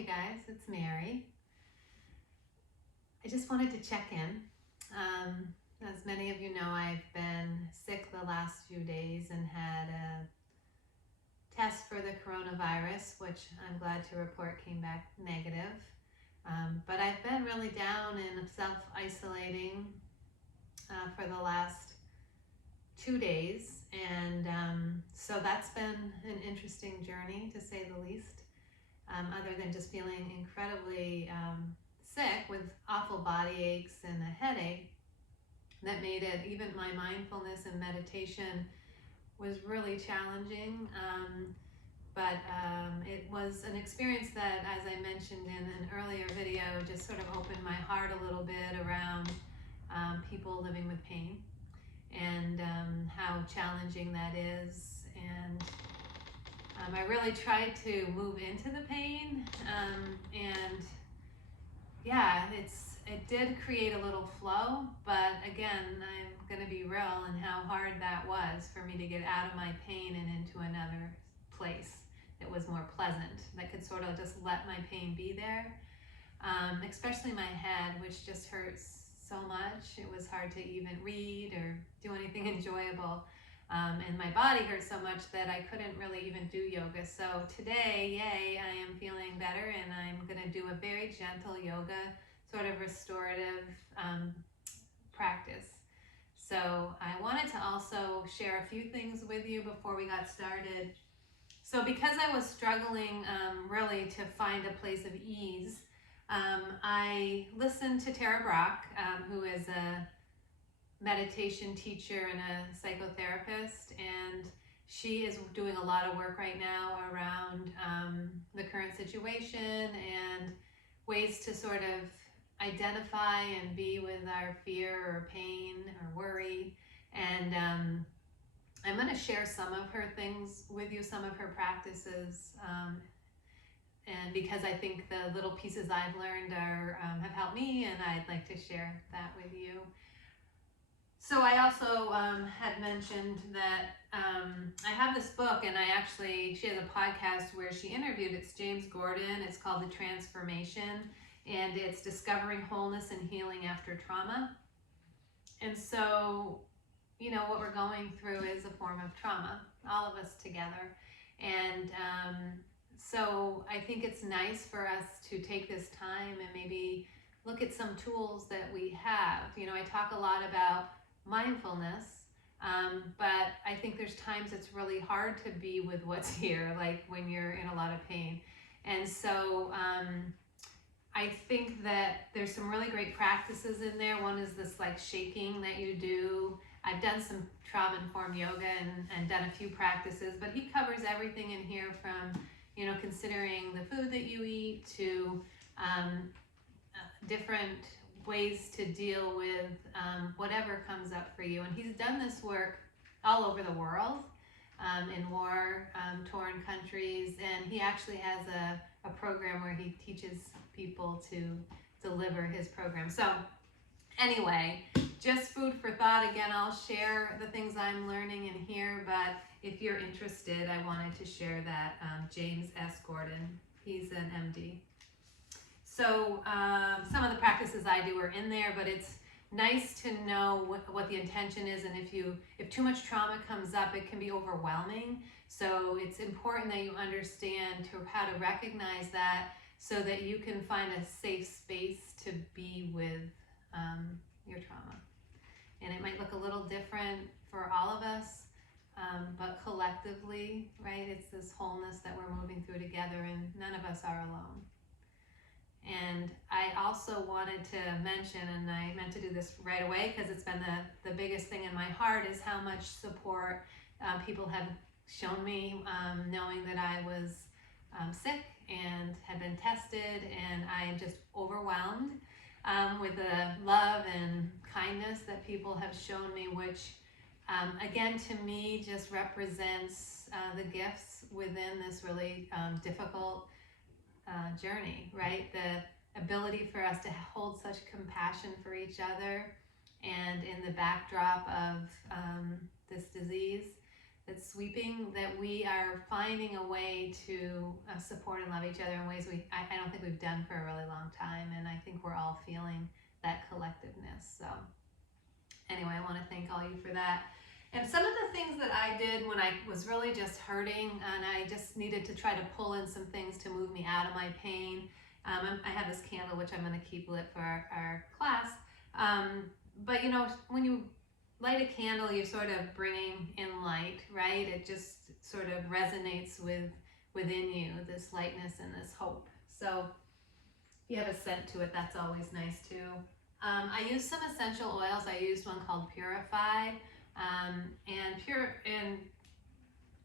you guys, it's Mary. I just wanted to check in. As many of you know, I've been sick the last few days and had a test for the coronavirus, which I'm glad to report came back negative. But I've been really down and self-isolating for the last 2 days, and so that's been an interesting journey, to say the least. Other than just feeling incredibly sick with awful body aches and a headache, that made it, even my mindfulness and meditation was really challenging. But it was an experience that, as I mentioned in an earlier video, just sort of opened my heart a little bit around people living with pain and how challenging that is. And I really tried to move into the pain, and yeah, it did create a little flow, but again, I'm going to be real in how hard that was for me to get out of my pain and into another place that was more pleasant, that could sort of just let my pain be there, especially my head, which just hurts so much. It was hard to even read or do anything enjoyable. And my body hurt so much that I couldn't really even do yoga. So today, yay, I am feeling better, and I'm going to do a very gentle yoga, sort of restorative practice. So I wanted to also share a few things with you before we got started. So because I was struggling really to find a place of ease, I listened to Tara Brach, who is a meditation teacher and a psychotherapist, and she is doing a lot of work right now around the current situation and ways to sort of identify and be with our fear or pain or worry. And I'm going to share some of her things with you, some of her practices, and because I think the little pieces I've learned have helped me, and I'd like to share that with you. So I also had mentioned that I have this book, and she has a podcast where she interviewed, it's James Gordon, it's called The Transformation, and it's Discovering Wholeness and Healing After Trauma. And so, you know, what we're going through is a form of trauma, all of us together. And so I think it's nice for us to take this time and maybe look at some tools that we have. You know, I talk a lot about mindfulness, but I think there's times it's really hard to be with what's here, like when you're in a lot of pain. And so I think that there's some really great practices in there. One is this like shaking that you do. I've done some trauma-informed yoga and done a few practices, but he covers everything in here from, you know, considering the food that you eat to different ways to deal with whatever comes up for you. And he's done this work all over the world, in war-torn countries, and he actually has a program where he teaches people to deliver his program. So anyway, just food for thought. Again, I'll share the things I'm learning in here, but if you're interested, I wanted to share that James S. Gordon, he's an MD. So some of the practices I do are in there, but it's nice to know what the intention is, and if too much trauma comes up, it can be overwhelming. So it's important that you understand how to recognize that, so that you can find a safe space to be with your trauma. And it might look a little different for all of us, but collectively, right, it's this wholeness that we're moving through together, and none of us are alone. And I also wanted to mention, and I meant to do this right away because it's been the biggest thing in my heart, is how much support people have shown me, knowing that I was sick and had been tested, and I am just overwhelmed with the love and kindness that people have shown me, which again, to me, just represents the gifts within this really difficult journey, right? The ability for us to hold such compassion for each other, and in the backdrop of this disease that's sweeping, that we are finding a way to support and love each other in ways I don't think done for a really long time, and I think we're all feeling that collectiveness. So anyway, I want to thank all you for that. And some of the things that I did when I was really just hurting and I just needed to try to pull in some things to move me out of my pain. I have this candle, which I'm going to keep lit for our class. But you know, when you light a candle, you're sort of bringing in light, right? It just sort of resonates within you, this lightness and this hope. So if you have a scent to it, that's always nice too. I used some essential oils. I used one called Purify, and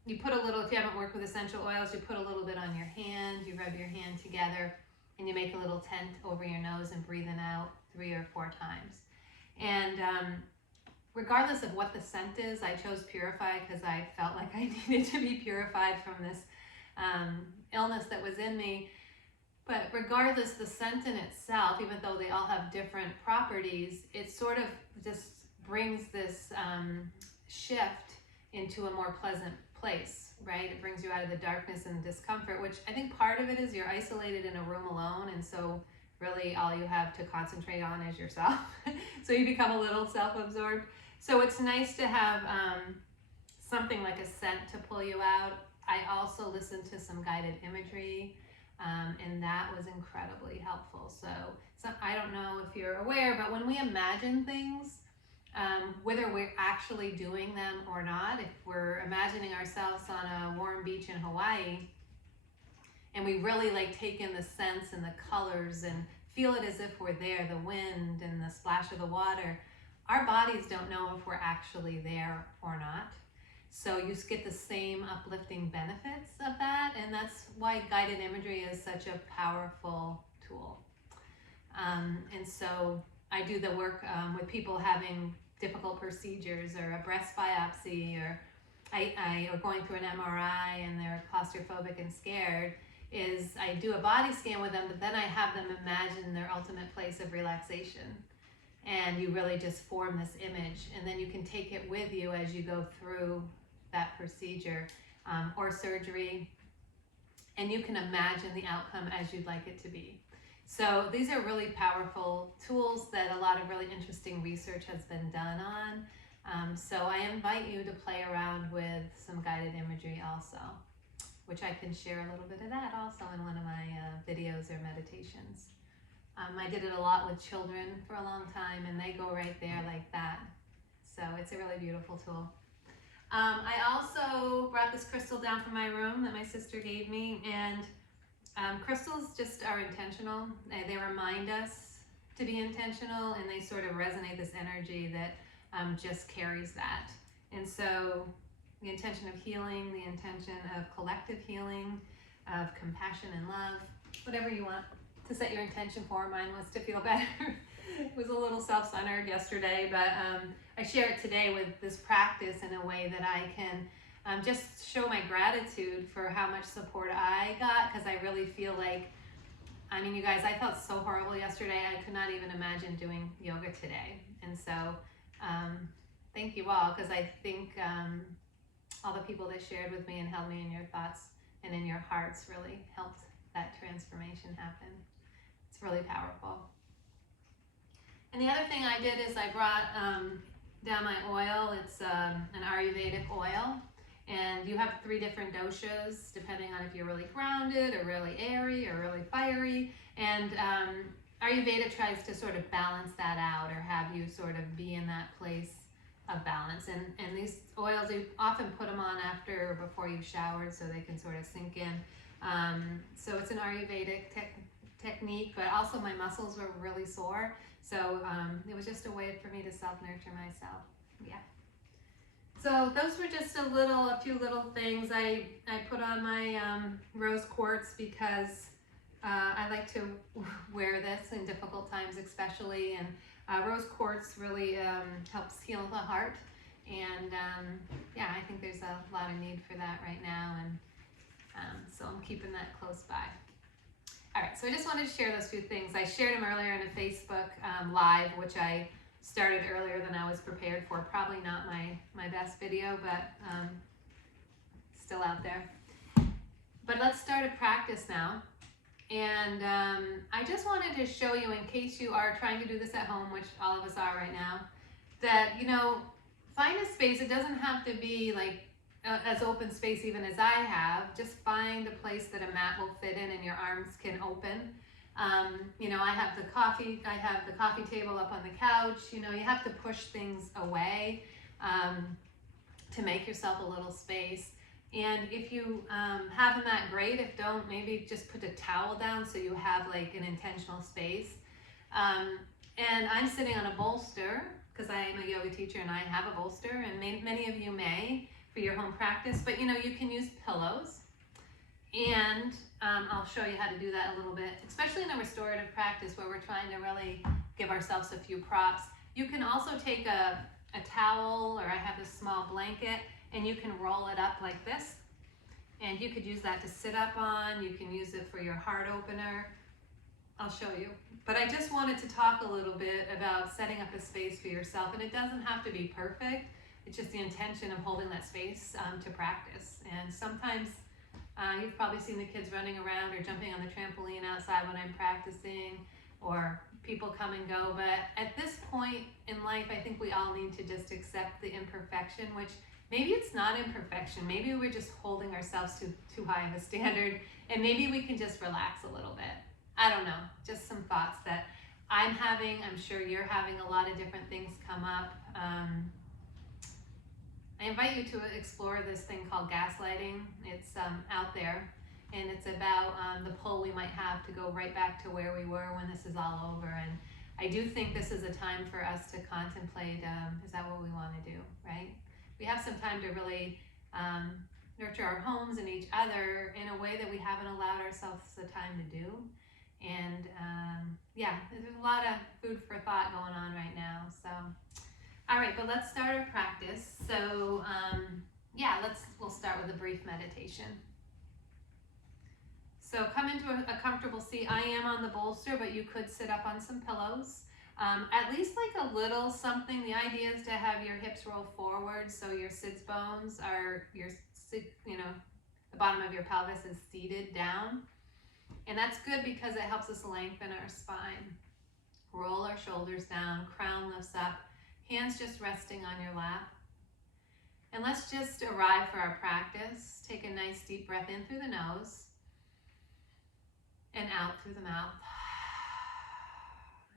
you put a little, if you haven't worked with essential oils, you put a little bit on your hand, you rub your hand together, and you make a little tent over your nose and breathe in out 3 or 4 times. And regardless of what the scent is, I chose Purify because I felt like I needed to be purified from this illness that was in me. But regardless, the scent in itself, even though they all have different properties, it sort of just brings this shift into a more pleasant place, right? It brings you out of the darkness and discomfort, which I think part of it is you're isolated in a room alone, and so really all you have to concentrate on is yourself. So you become a little self-absorbed. So it's nice to have something like a scent to pull you out. I also listened to some guided imagery, and that was incredibly helpful. So I don't know if you're aware, but when we imagine things, whether we're actually doing them or not, if we're imagining ourselves on a warm beach in Hawaii, and we really like take in the scents and the colors and feel it as if we're there, the wind and the splash of the water, our bodies don't know if we're actually there or not. So you get the same uplifting benefits of that, and that's why guided imagery is such a powerful tool. And so I do the work with people having difficult procedures or a breast biopsy, or or going through an MRI and they're claustrophobic and scared, is I do a body scan with them, but then I have them imagine their ultimate place of relaxation. And you really just form this image, and then you can take it with you as you go through that procedure or surgery, and you can imagine the outcome as you'd like it to be. So these are really powerful tools that a lot of really interesting research has been done on. So I invite you to play around with some guided imagery also, which I can share a little bit of that also in one of my videos or meditations. I did it a lot with children for a long time, and they go right there like that. So it's a really beautiful tool. I also brought this crystal down from my room that my sister gave me, and crystals just are intentional. They remind us to be intentional, and they sort of resonate this energy that just carries that. And so the intention of healing, the intention of collective healing, of compassion and love, whatever you want to set your intention for. Mine was to feel better. It was a little self-centered yesterday, but I share it today with this practice in a way that I can just show my gratitude for how much support I got, because I really feel like, I mean, you guys, I felt so horrible yesterday. I could not even imagine doing yoga today. And so thank you all, because I think all the people that shared with me and held me in your thoughts and in your hearts really helped that transformation happen. It's really powerful. And the other thing I did is I brought down my oil. It's an Ayurvedic oil, and you have 3 different doshas depending on if you're really grounded or really airy or really fiery. And Ayurveda tries to sort of balance that out, or have you sort of be in that place of balance. And these oils, you often put them on after or before you've showered so they can sort of sink in. So it's an Ayurvedic technique, but also my muscles were really sore. So it was just a way for me to self-nurture myself. Yeah. So those were just a few little things. I put on my rose quartz because I like to wear this in difficult times especially, and rose quartz really helps heal the heart, and yeah, I think there's a lot of need for that right now, and so I'm keeping that close by. All right, so I just wanted to share those 2 things. I shared them earlier in a Facebook Live, which I started earlier than I was prepared for. Probably not my best video, but still out there. But let's start a practice now. And I just wanted to show you, in case you are trying to do this at home, which all of us are right now, that, find a space. It doesn't have to be like as open space even as I have. Just find a place that a mat will fit in and your arms can open. I have the coffee table up on the couch. You have to push things away to make yourself a little space. And if you have a mat, great. If don't, maybe just put a towel down so you have like an intentional space. And I'm sitting on a bolster because I am a yoga teacher and I have a bolster, and many of you may for your home practice, but you can use pillows. And I'll show you how to do that a little bit, especially in a restorative practice where we're trying to really give ourselves a few props. You can also take a towel, or I have a small blanket, and you can roll it up like this. And you could use that to sit up on. You can use it for your heart opener. I'll show you. But I just wanted to talk a little bit about setting up a space for yourself. And it doesn't have to be perfect. It's just the intention of holding that space to practice. And sometimes you've probably seen the kids running around or jumping on the trampoline outside when I'm practicing, or people come and go. But at this point in life, I think we all need to just accept the imperfection, which maybe it's not imperfection. Maybe we're just holding ourselves to too high of a standard, and maybe we can just relax a little bit. I don't know, just some thoughts that I'm having. I'm sure you're having a lot of different things come up. I invite you to explore this thing called gaslighting. It's out there, and it's about the pull we might have to go right back to where we were when this is all over. And I do think this is a time for us to contemplate, is that what we want to do, right? We have some time to really nurture our homes and each other in a way that we haven't allowed ourselves the time to do. And there's a lot of food for thought going on right now. So, all right, but let's start our practice. So, we'll start with a brief meditation. So come into a comfortable seat. I am on the bolster, but you could sit up on some pillows. At least like a little something. The idea is to have your hips roll forward so your sits bones are the bottom of your pelvis is seated down. And that's good because it helps us lengthen our spine. Roll our shoulders down, crown lifts up, hands just resting on your lap. And let's just arrive for our practice. Take a nice deep breath in through the nose and out through the mouth.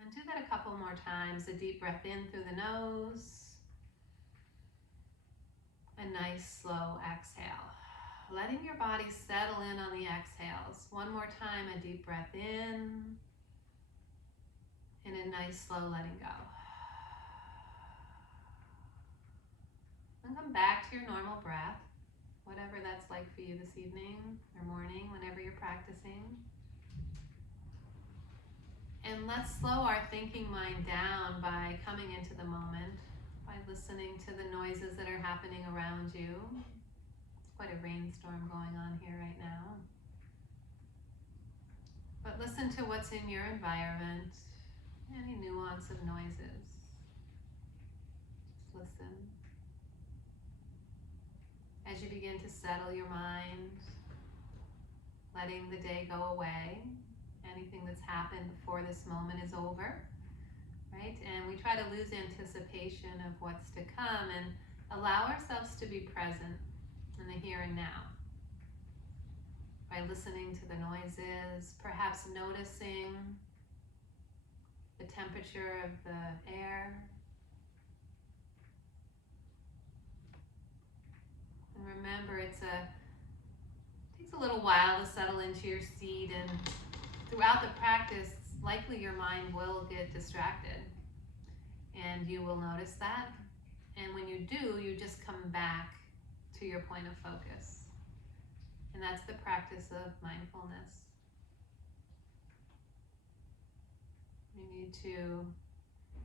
And do that a couple more times. A deep breath in through the nose. A nice slow exhale. Letting your body settle in on the exhales. One more time, a deep breath in. And a nice slow letting go. And come back to your normal breath, whatever that's like for you this evening or morning, whenever you're practicing. And let's slow our thinking mind down by coming into the moment, by listening to the noises that are happening around you. It's quite a rainstorm going on here right now. But listen to what's in your environment, any nuance of noises. Just listen. As you begin to settle your mind, letting the day go away, anything that's happened before this moment is over, right? And we try to lose anticipation of what's to come and allow ourselves to be present in the here and now. By listening to the noises, perhaps noticing the temperature of the air. And remember, it takes a little while to settle into your seat, and throughout the practice, likely your mind will get distracted. And you will notice that. And when you do, you just come back to your point of focus. And that's the practice of mindfulness. We need to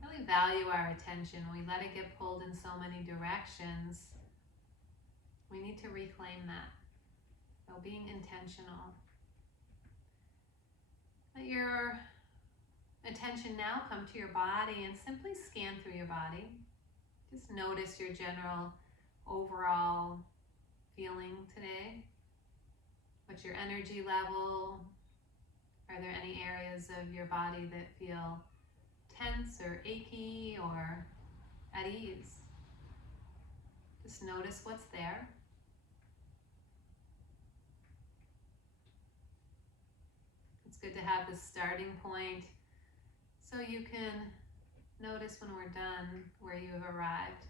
really value our attention. We let it get pulled in so many directions. We need to reclaim that. So being intentional. Let your attention now come to your body and simply scan through your body. Just notice your general overall feeling today. What's your energy level? Are there any areas of your body that feel tense or achy or at ease? Just notice what's there. It's good to have this starting point so you can notice when we're done where you have arrived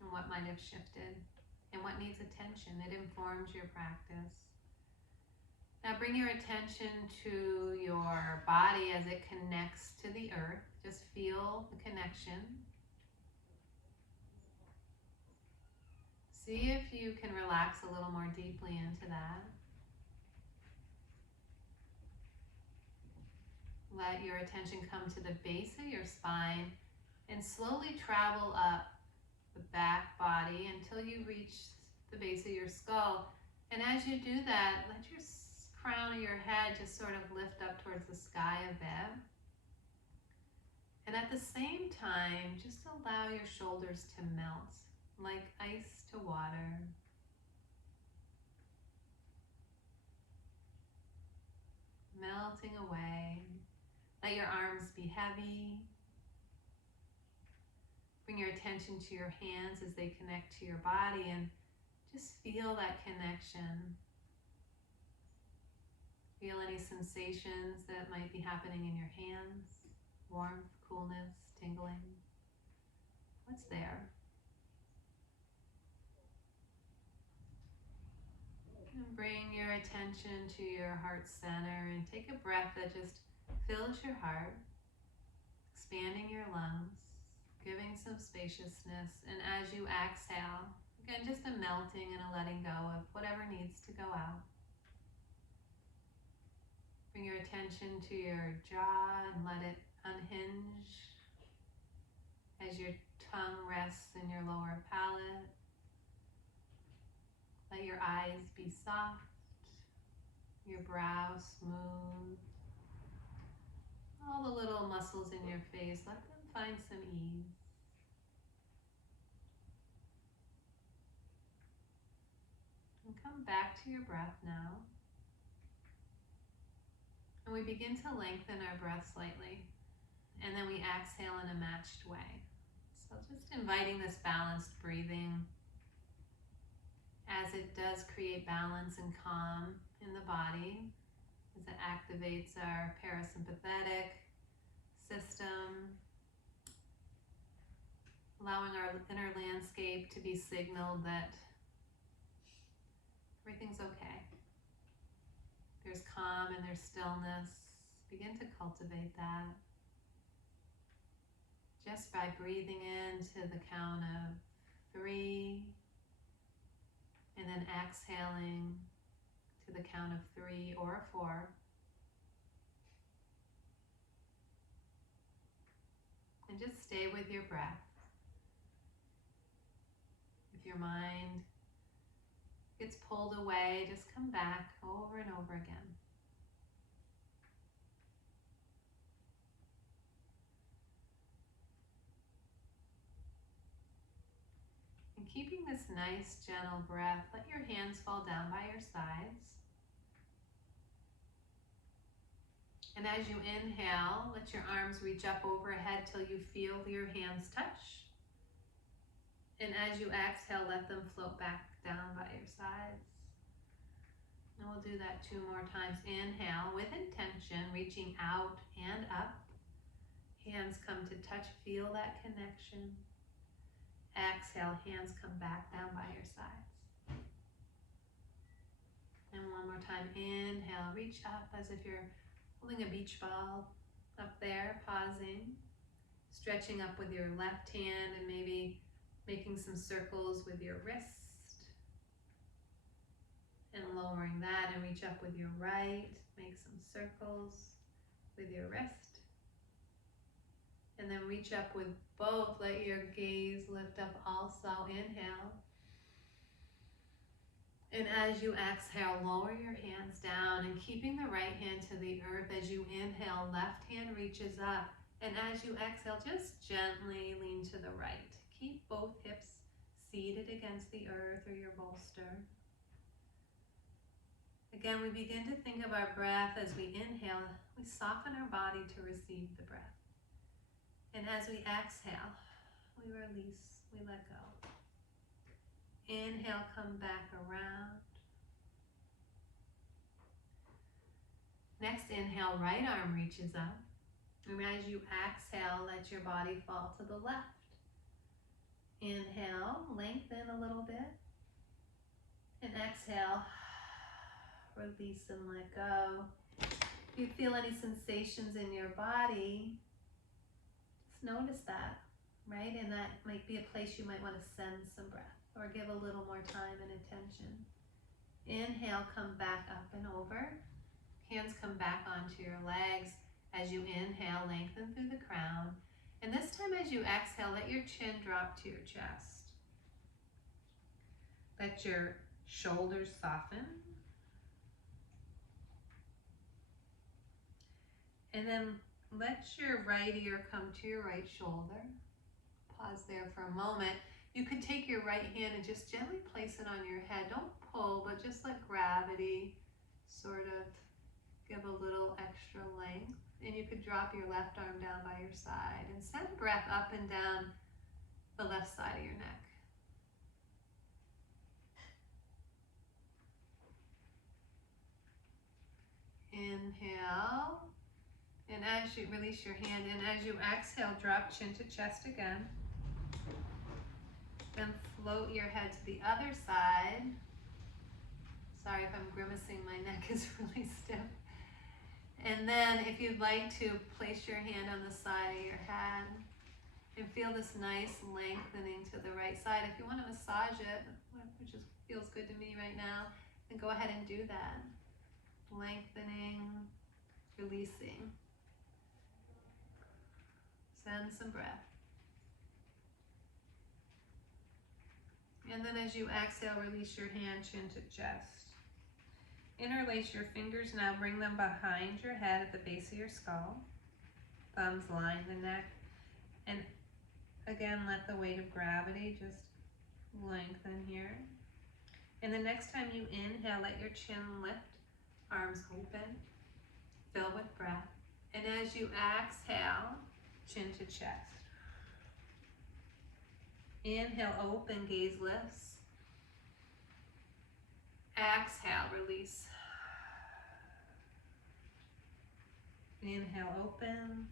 and what might have shifted and what needs attention. It informs your practice. Now bring your attention to your body as it connects to the earth. Just feel the connection. See if you can relax a little more deeply into that. Let your attention come to the base of your spine and slowly travel up the back body until you reach the base of your skull. And as you do that, let your crown of your head just sort of lift up towards the sky a bit. And at the same time, just allow your shoulders to melt like ice to water. Melting away. Let your arms be heavy. Bring your attention to your hands as they connect to your body and just feel that connection. Feel any sensations that might be happening in your hands. Warmth, coolness, tingling. What's there? And bring your attention to your heart center and take a breath that just fills your heart, expanding your lungs, giving some spaciousness. And as you exhale, again, just a melting and a letting go of whatever needs to go out. Bring your attention to your jaw and let it unhinge as your tongue rests in your lower palate. Let your eyes be soft, your brow smooth. All the little muscles in your face, let them find some ease. And come back to your breath now. And we begin to lengthen our breath slightly. And then we exhale in a matched way. So just inviting this balanced breathing as it does create balance and calm in the body, as it activates our parasympathetic system, allowing our inner landscape to be signaled that everything's okay. There's calm and there's stillness. Begin to cultivate that just by breathing in to the count of 3 and then exhaling to the count of 3 or 4. And just stay with your breath. If your mind gets pulled away, just come back over and over again. And keeping this nice, gentle breath, let your hands fall down by your sides. And as you inhale, let your arms reach up overhead till you feel your hands touch. And as you exhale, let them float back down by your sides. And we'll do that 2 more times. Inhale with intention, reaching out and up. Hands come to touch, feel that connection. Exhale, hands come back down by your sides. And one more time, inhale, reach up as if you're holding a beach ball up there, pausing, stretching up with your left hand and maybe making some circles with your wrist. And lowering that and reach up with your right, make some circles with your wrist. And then reach up with both, let your gaze lift up also, inhale. And as you exhale, lower your hands down and keeping the right hand to the earth. As you inhale, left hand reaches up. And as you exhale, just gently lean to the right. Keep both hips seated against the earth or your bolster. Again, we begin to think of our breath as we inhale. We soften our body to receive the breath. And as we exhale, we release, we let go. Inhale, come back around. Next inhale, right arm reaches up. And as you exhale, let your body fall to the left. Inhale, lengthen a little bit. And exhale, release and let go. If you feel any sensations in your body, just notice that, right? And that might be a place you might want to send some breath or give a little more time and attention. Inhale, come back up and over. Hands come back onto your legs. As you inhale, lengthen through the crown. And this time as you exhale, let your chin drop to your chest. Let your shoulders soften. And then let your right ear come to your right shoulder. Pause there for a moment. You could take your right hand and just gently place it on your head. Don't pull, but just let gravity sort of give a little extra length. And you could drop your left arm down by your side and send breath up and down the left side of your neck. Inhale. And as you release your hand, and as you exhale, drop chin to chest again. Then float your head to the other side. Sorry if I'm grimacing, my neck is really stiff. And then if you'd like to place your hand on the side of your head and feel this nice lengthening to the right side. If you want to massage it, which feels good to me right now, then go ahead and do that. Lengthening, releasing. Send some breath. And then as you exhale, release your hand, chin to chest. Interlace your fingers now, bring them behind your head at the base of your skull. Thumbs line the neck. And again, let the weight of gravity just lengthen here. And the next time you inhale, let your chin lift, arms open, fill with breath. And as you exhale, chin to chest. Inhale, open, gaze lifts. Exhale, release. Inhale, open.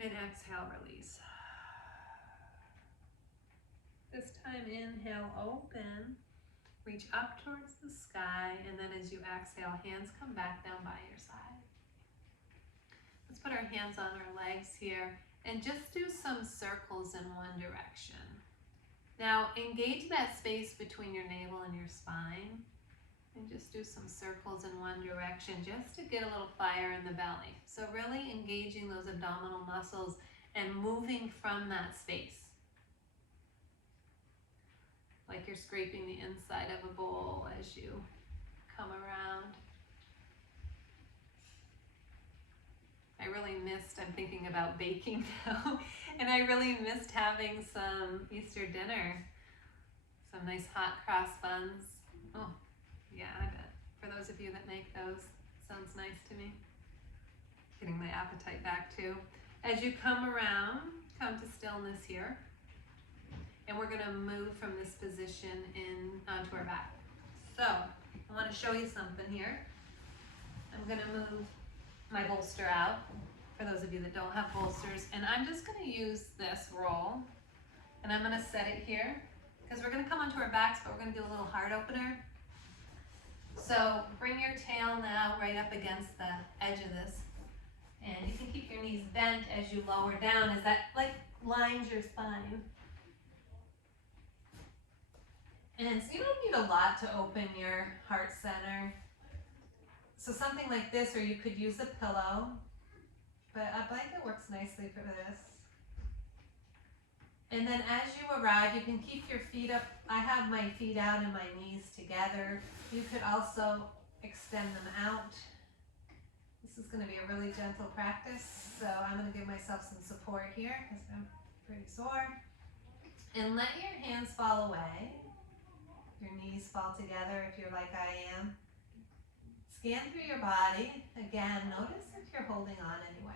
And exhale, release. This time, inhale, open. Reach up towards the sky. And then as you exhale, hands come back down by your side. Let's put our hands on our legs here and just do some circles in one direction. Now engage that space between your navel and your spine and just do some circles in one direction just to get a little fire in the belly. So really engaging those abdominal muscles and moving from that space. Like you're scraping the inside of a bowl as you come around. I really missed, I'm thinking about baking now, and I really missed having some Easter dinner. Some nice hot cross buns. Oh, yeah, I bet. For those of you that make those, sounds nice to me. Getting my appetite back too. As you come around, come to stillness here. And we're gonna move from this position in onto our back. So, I wanna show you something here. I'm gonna move my bolster out, for those of you that don't have bolsters, and I'm just going to use this roll, and I'm going to set it here, because we're going to come onto our backs, but we're going to do a little heart opener. So bring your tail now right up against the edge of this, and you can keep your knees bent as you lower down, as that like lines your spine. And so you don't need a lot to open your heart center. So something like this, or you could use a pillow, but a blanket works nicely for this. And then as you arrive, you can keep your feet up. I have my feet out and my knees together. You could also extend them out. This is going to be a really gentle practice, so I'm going to give myself some support here because I'm pretty sore. And let your hands fall away. Your knees fall together if you're like I am. Scan through your body. Again, notice if you're holding on anywhere.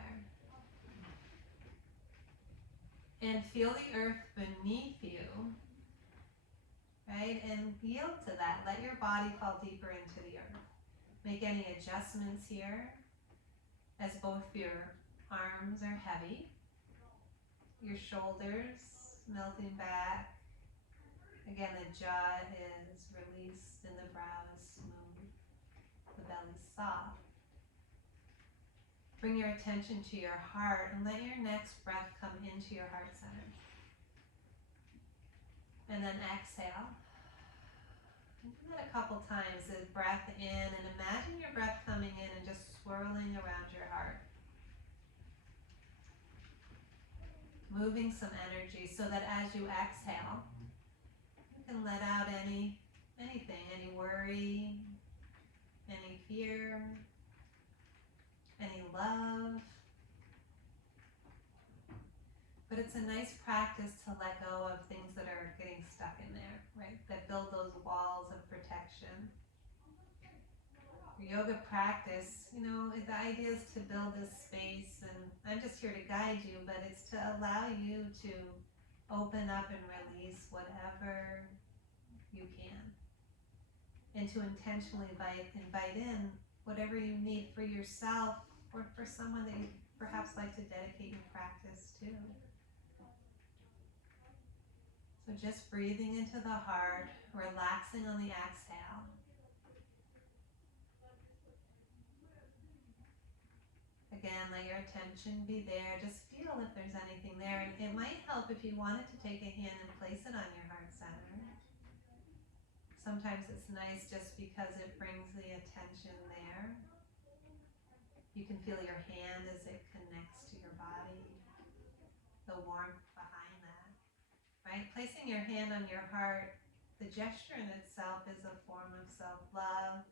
And feel the earth beneath you, right? And yield to that. Let your body fall deeper into the earth. Make any adjustments here as both your arms are heavy, your shoulders melting back. Again, the jaw is released and the brow is smooth, the belly soft. Bring your attention to your heart and let your next breath come into your heart center. And then exhale. Do that a couple times, the breath in, and imagine your breath coming in and just swirling around your heart. Moving some energy so that as you exhale, you can let out anything, any worry, any fear, any love. But it's a nice practice to let go of things that are getting stuck in there, right? That build those walls of protection. Your yoga practice, the idea is to build this space, and I'm just here to guide you, but it's to allow you to open up and release whatever you can. And to intentionally invite in whatever you need for yourself or for someone that you perhaps like to dedicate your practice to. So just breathing into the heart, relaxing on the exhale. Again, let your attention be there. Just feel if there's anything there. And it might help if you wanted to take a hand and place it on your heart center. Sometimes it's nice just because it brings the attention there. You can feel your hand as it connects to your body, the warmth behind that, right? Placing your hand on your heart, the gesture in itself is a form of self-love,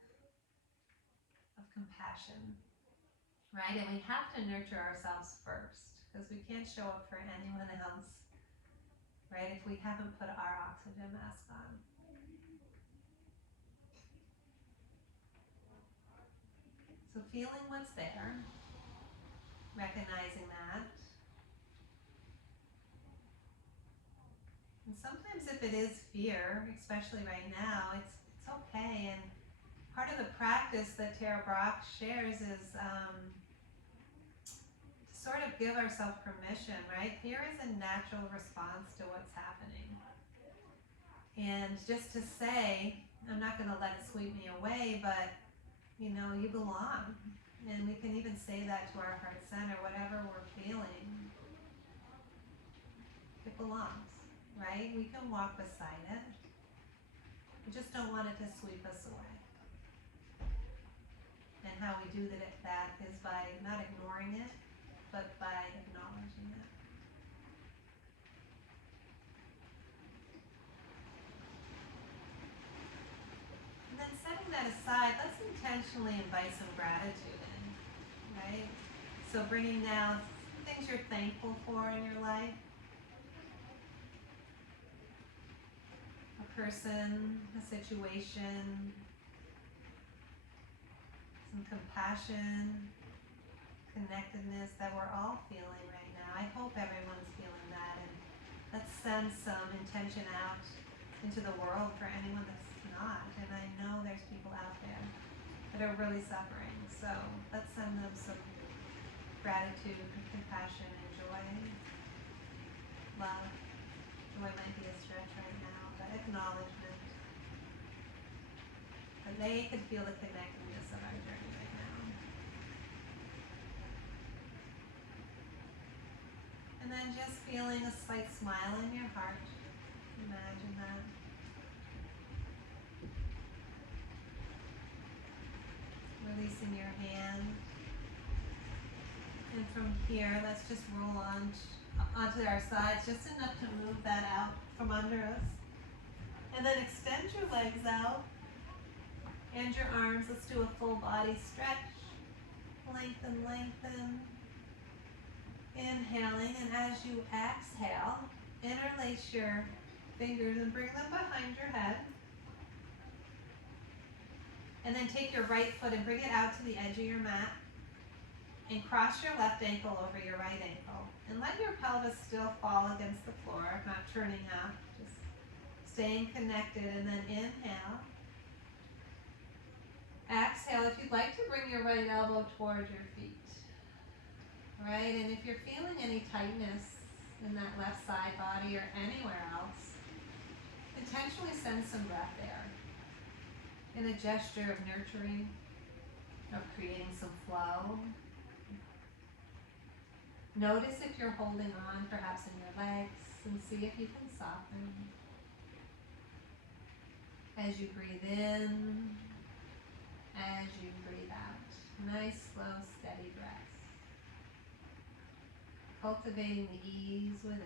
of compassion, right? And we have to nurture ourselves first because we can't show up for anyone else, right? If we haven't put our oxygen mask on. So feeling what's there, recognizing that. And sometimes if it is fear, especially right now, it's okay. And part of the practice that Tara Brach shares is to sort of give ourselves permission, right? Fear is a natural response to what's happening. And just to say, I'm not going to let it sweep me away, but you belong. And we can even say that to our heart center, whatever we're feeling, it belongs, right? We can walk beside it. We just don't want it to sweep us away. And how we do that is by not ignoring it, but by acknowledging it. And then setting that aside, let's intentionally invite some gratitude in, right? So bringing now things you're thankful for in your life. A person, a situation, some compassion, connectedness that we're all feeling right now. I hope everyone's feeling that, and let's send some intention out into the world for anyone that's not. And I know there's people out there that are really suffering, so let's send them some gratitude, compassion, and joy. Love. Joy might be a stretch right now, but acknowledgement that they could feel the connectedness of our journey right now. And then just feeling a slight smile in your heart. Imagine that. Releasing your hand. And from here, let's just roll onto our sides, just enough to move that out from under us. And then extend your legs out and your arms. Let's do a full body stretch. Lengthen, lengthen. Inhaling, and as you exhale, interlace your fingers and bring them behind your head. And then take your right foot and bring it out to the edge of your mat and cross your left ankle over your right ankle. And let your pelvis still fall against the floor, not turning up, just staying connected. And then inhale. Exhale, if you'd like to bring your right elbow towards your feet. Right, and if you're feeling any tightness in that left side body or anywhere else, intentionally send some breath there in a gesture of nurturing, of creating some flow. Notice if you're holding on, perhaps in your legs, and see if you can soften. As you breathe in, as you breathe out. Nice, slow, steady breaths. Cultivating the ease within.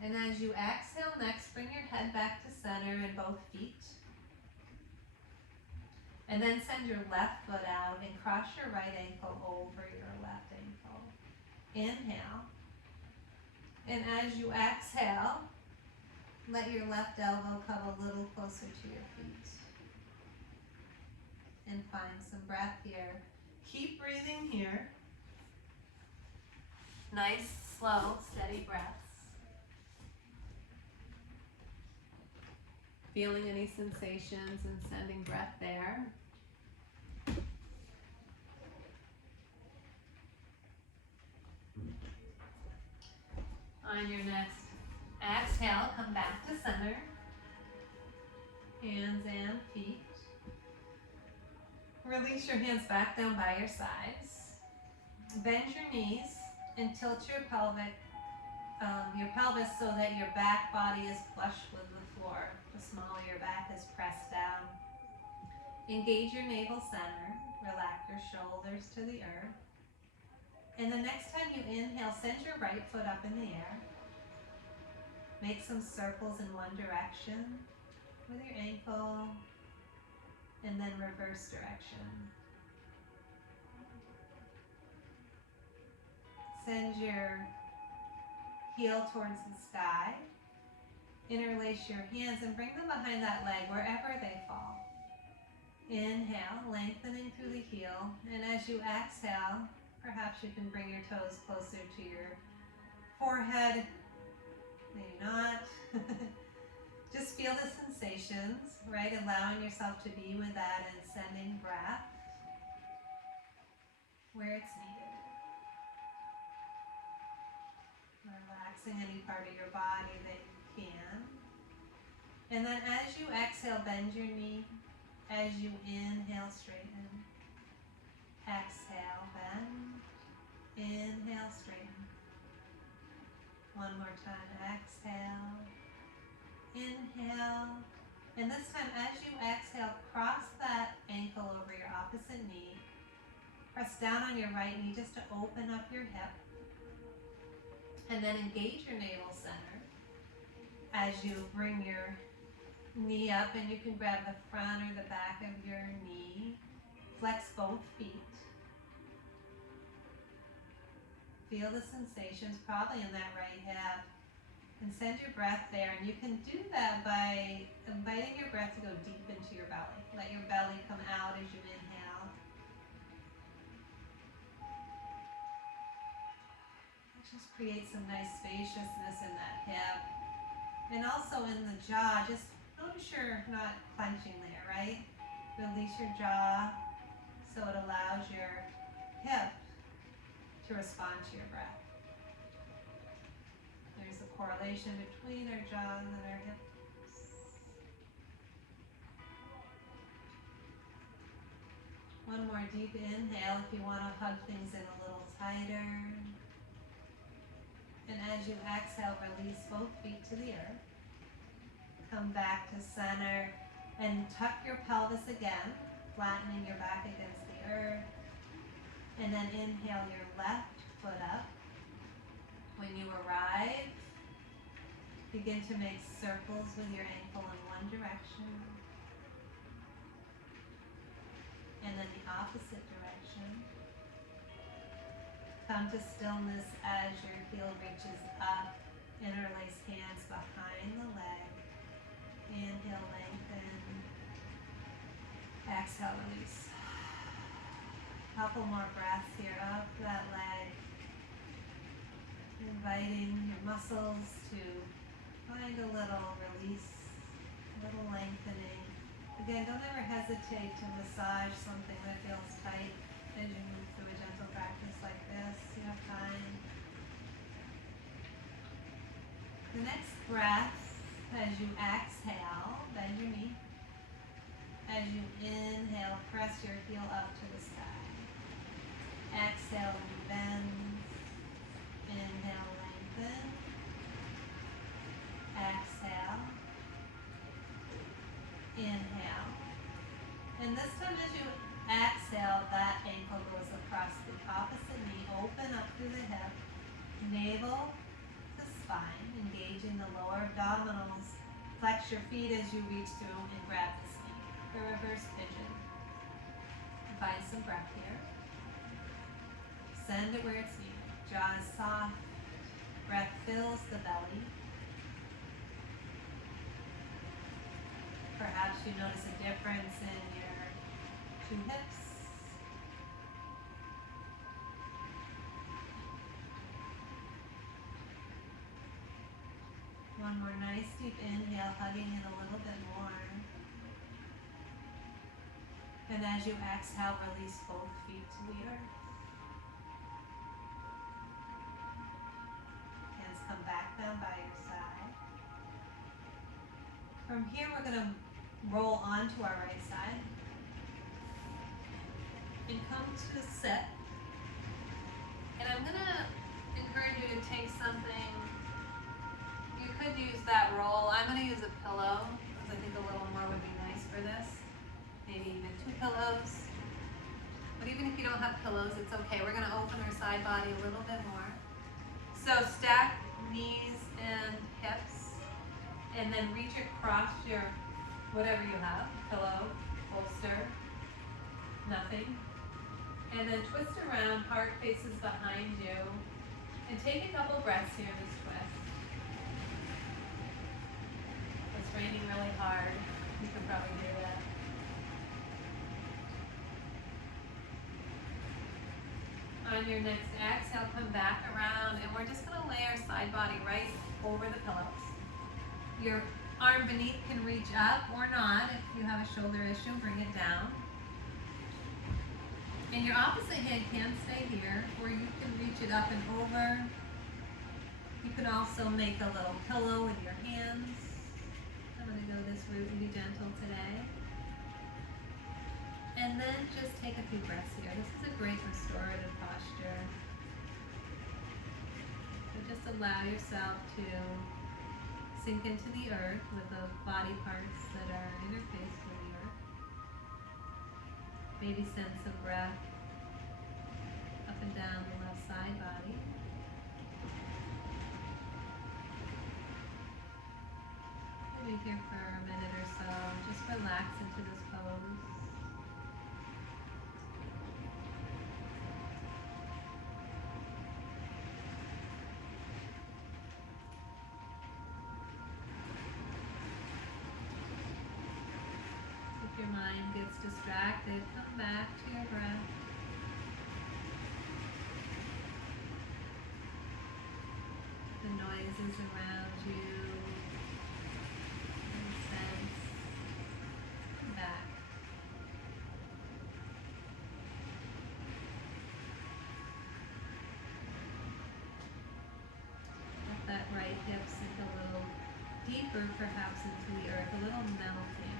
And as you exhale next, bring your head back to center in both feet. And then send your left foot out and cross your right ankle over your left ankle. Inhale. And as you exhale, let your left elbow come a little closer to your feet. And find some breath here. Keep breathing here. Nice, slow, steady breaths. Feeling any sensations and sending breath there. On your next exhale, come back to center. Hands and feet. Release your hands back down by your sides. Bend your knees and tilt your pelvis so that your back body is flush with the floor. The small of your back is pressed down. Engage your navel center. Relax your shoulders to the earth. And the next time you inhale, send your right foot up in the air. Make some circles in one direction with your ankle, and then reverse direction. Send your heel towards the sky. Interlace your hands and bring them behind that leg wherever they fall. Inhale, lengthening through the heel, and as you exhale, perhaps you can bring your toes closer to your forehead. Maybe not. Just feel the sensations, right? Allowing yourself to be with that and sending breath where it's needed. Relaxing any part of your body that you can. And then as you exhale, bend your knee. As you inhale, straighten. Exhale, bend. Inhale, straighten. One more time, exhale. Inhale. And this time, as you exhale, cross that ankle over your opposite knee. Press down on your right knee just to open up your hip. And then engage your navel center as you bring your knee up, and you can grab the front or the back of your knee. Flex both feet. Feel the sensations probably in that right hip. And send your breath there. And you can do that by inviting your breath to go deep into your belly. Let your belly come out as you inhale. Just create some nice spaciousness in that hip. And also in the jaw, just notice you're not clenching there, right? Release your jaw so it allows your hip to respond to your breath. There's a correlation between our jaws and our hips. One more deep inhale if you want to hug things in a little tighter. And as you exhale, release both feet to the earth. Come back to center and tuck your pelvis again, flattening your back against the earth. And then inhale your left foot up. When you arrive, begin to make circles with your ankle in one direction. And then the opposite direction. Come to stillness as your heel reaches up. Interlace hands behind the leg. Inhale, lengthen. Exhale, release. Couple more breaths here, up that leg. Inviting your muscles to find a little release, a little lengthening. Again, don't ever hesitate to massage something that feels tight as you move through a gentle practice like this. You have time. The next breath, as you exhale, bend your knee. As you inhale, press your heel up to the sky. Exhale, bend. Inhale, lengthen. Exhale. Inhale. And this time as you exhale, that ankle goes across the opposite knee. Open up through the hip. Navel to spine, engaging the lower abdominals. Flex your feet as you reach through and grab this knee. For reverse pigeon. Find some breath here. Send it where it's needed. Jaws soft. Breath fills the belly. Perhaps you notice a difference in your two hips. One more nice deep inhale, hugging in a little bit more. And as you exhale, release both feet to the earth. Hands come back down by your side. From here, we're going to roll onto our right side. And come to sit. And I'm going to encourage you to take something. You could use that roll. I'm going to use a pillow, because I think a little more would be nice for this. Maybe even 2 pillows. But even if you don't have pillows, it's okay. We're going to open our side body a little bit more. So stack knees and hips. And then reach across your, whatever you have, pillow, bolster, nothing. And then twist around, heart faces behind you. And take a couple breaths here, this twist. It's raining really hard. You can probably hear that. On your next exhale, come back around, and we're just going to lay our side body right over the pillows. Your arm beneath can reach up or not. If you have a shoulder issue, bring it down. And your opposite hand can stay here, or you can reach it up and over. You can also make a little pillow with your hands. I'm going to go this route and be gentle today. And then just take a few breaths here. This is a great restorative posture. So just allow yourself to sink into the earth with the body parts that are interfaced with the earth. Maybe send some breath up and down the left side body. Maybe here for a minute or so. Just relax into this pose. Your mind gets distracted, come back to your breath. The noises around you, and sense, come back. Let that right hip sink a little deeper, perhaps into the earth, a little melting.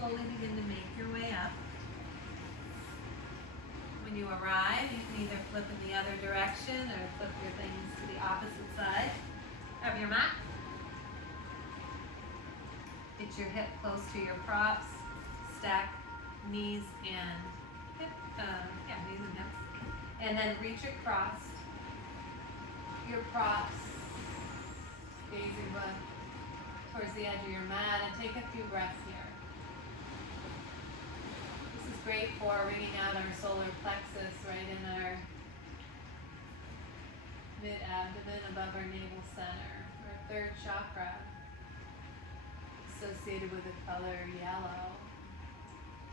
Slowly begin to make your way up. When you arrive, you can either flip in the other direction or flip your things to the opposite side of your mat. Get your hip close to your props. Stack knees and hips. And then reach across your props, gazing towards the edge of your mat, and take a few breaths here. great for wringing out our solar plexus right in our mid-abdomen above our navel center, our third chakra, associated with the color yellow,